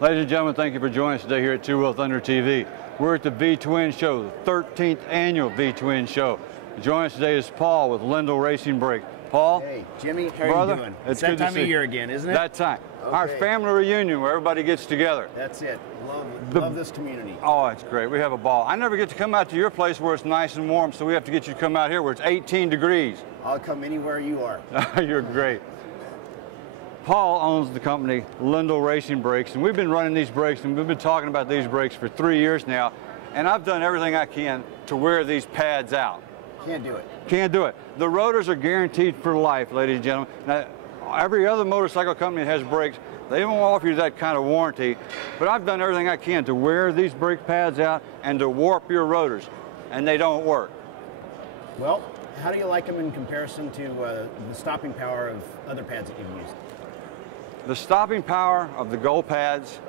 Ladies and gentlemen, thank you for joining us today here at Two Wheel Thunder TV. We're at the V-Twin Show, the 13th annual V-Twin Show. Joining us today is Paul with Lyndall Racing Brakes. Paul? Hey, Jimmy, how brother, are you doing? It's that time of year again, isn't it? That time. Okay. Our family reunion where everybody gets together. That's it. Love this community. Oh, it's great. We have a ball. I never get to come out to your place where it's nice and warm, so we have to get you to come out here where it's 18 degrees. I'll come anywhere you are. You're great. Paul owns the company Lyndall Racing Brakes, and we've been running these brakes, and we've been talking about these brakes for 3 years now, and I've done everything I can to wear these pads out. Can't do it. Can't do it. The rotors are guaranteed for life, ladies and gentlemen. Now, every other motorcycle company that has brakes, they won't offer you that kind of warranty, but I've done everything I can to wear these brake pads out and to warp your rotors, and they don't work. Well, how do you like them in comparison to the stopping power of other pads that you've used? The stopping power of the Gold pads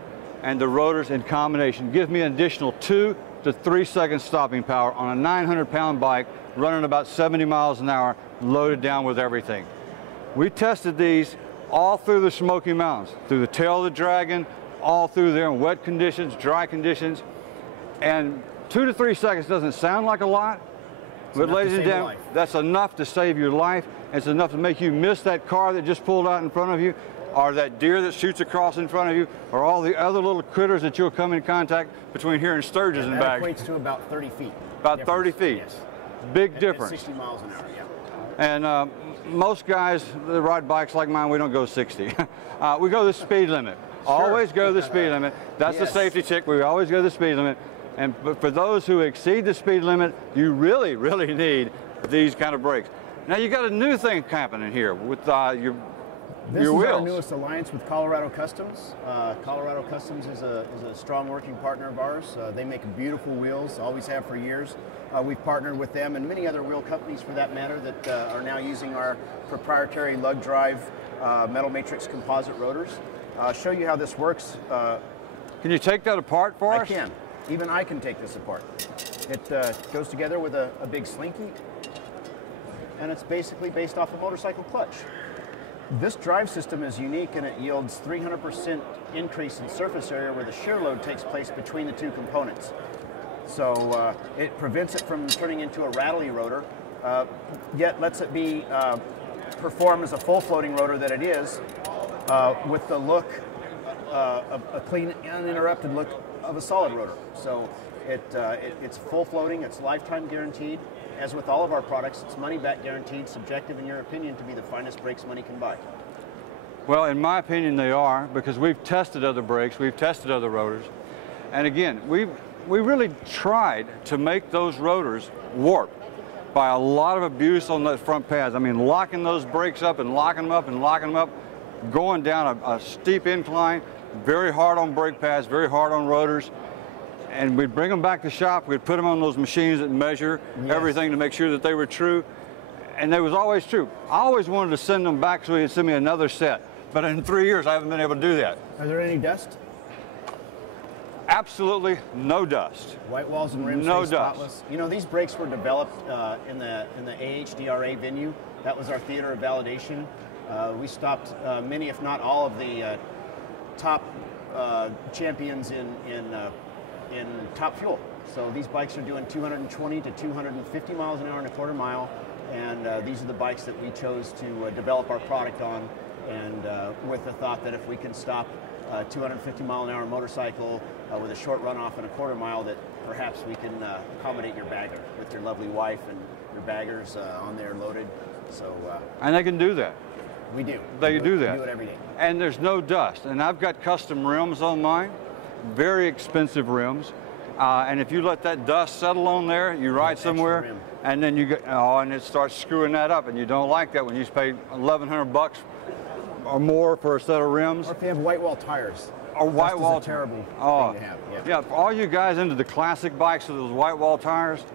and the rotors in combination give me an additional 2 to 3 seconds stopping power on a 900-pound bike running about 70 miles an hour, loaded down with everything. We tested these all through the Smoky Mountains, through the tail of the Dragon, all through there in wet conditions, dry conditions, and 2 to 3 seconds doesn't sound like a lot, but ladies and gentlemen, that's enough to save your life. It's enough to make you miss that car that just pulled out in front of you, or that deer that shoots across in front of you, or all the other little critters that you'll come in contact between here and Sturgis and back. That equates to about 30 feet. About 30 feet. Yes. Big difference. 60 miles an hour, yeah. And most guys that ride bikes like mine, we don't go 60. We go the speed limit. Sure. Always go the speed limit. That's the safety check. We always go the speed limit. And for those who exceed the speed limit, you really, really need these kind of brakes. Now you got a new thing happening here with your This is wheels. our newest alliance with Colorado Customs. Colorado Customs is a strong working partner of ours. They make beautiful wheels, always have for years. We've partnered with them and many other wheel companies for that matter that are now using our proprietary lug drive metal matrix composite rotors. I'll show you how this works. Can you take that apart for us? I can. Even I can take this apart. It goes together with a big slinky, and it's basically based off a motorcycle clutch. This drive system is unique and it yields 300% increase in surface area where the shear load takes place between the two components. So it prevents it from turning into a rattly rotor, yet lets it be perform as a full floating rotor that it is, with the look, a clean, uninterrupted look of a solid rotor. So it's full floating, it's lifetime guaranteed. As with all of our products, it's money-back guaranteed, subjective in your opinion to be the finest brakes money can buy. Well, in my opinion, they are, because we've tested other brakes, we've tested other rotors, and again, we really tried to make those rotors warp by a lot of abuse on the front pads. I mean, locking those brakes up and locking them up and locking them up, going down a steep incline, very hard on brake pads, very hard on rotors. And we'd bring them back to shop, we'd put them on those machines that measure everything to make sure that they were true. And they was always true. I always wanted to send them back so he'd send me another set. But in 3 years, I haven't been able to do that. Are there any dust? Absolutely no dust. White walls and rims no stay dust. spotless. You know, these brakes were developed in the AHDRA venue. That was our theater of validation. We stopped many, if not all, of the top champions in top fuel. So these bikes are doing 220 to 250 miles an hour in a quarter mile, and these are the bikes that we chose to develop our product on, and with the thought that if we can stop a 250 mile an hour motorcycle with a short runoff in a quarter mile, that perhaps we can accommodate your bagger with your lovely wife and your baggers on there loaded. So and they can do that. We do. They do that. We do it every day. And there's no dust. And I've got custom rims on mine, very expensive rims. And if you let that dust settle on there, you ride somewhere, and then you get, and it starts screwing that up, and you don't like that when you pay $1,100 or more for a set of rims. Or if you have white wall tires. Or white wall. That's a terrible thing to have. Yeah, for all you guys into the classic bikes with those white wall tires,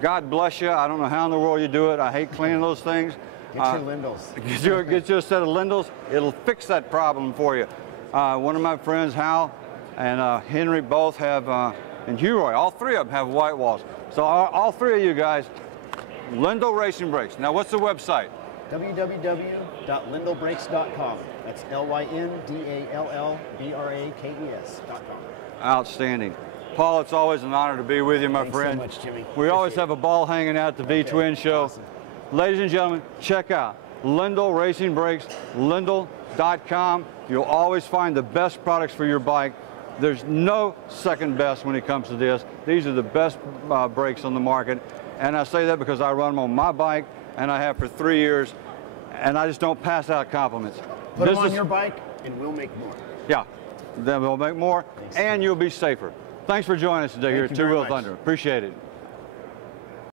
God bless you. I don't know how in the world you do it. I hate cleaning those things. Get your Lyndalls. Get you a set of Lyndalls. It'll fix that problem for you. One of my friends, Hal and Henry, both have, and Hugh Roy, all three of them have white walls. So all three of you guys, Lyndall Racing Brakes. Now, what's the website? www.lyndallbrakes.com. That's lyndallbrakes.com. Outstanding. Paul, it's always an honor to be with you, my Thanks friend. so much, Jimmy. We always Appreciate have a ball hanging out at the V-Twin show. Awesome. Ladies and gentlemen, check out Lyndall Racing Brakes, lyndall.com. You'll always find the best products for your bike. There's no second best when it comes to this. These are the best brakes on the market. And I say that because I run them on my bike, and I have for 3 years, and I just don't pass out compliments. Put them on your bike, and we'll make more. Yeah, then we'll make more, Thanks. and you'll be safer. Thanks for joining us today here at Two Wheel Thunder. Appreciate it.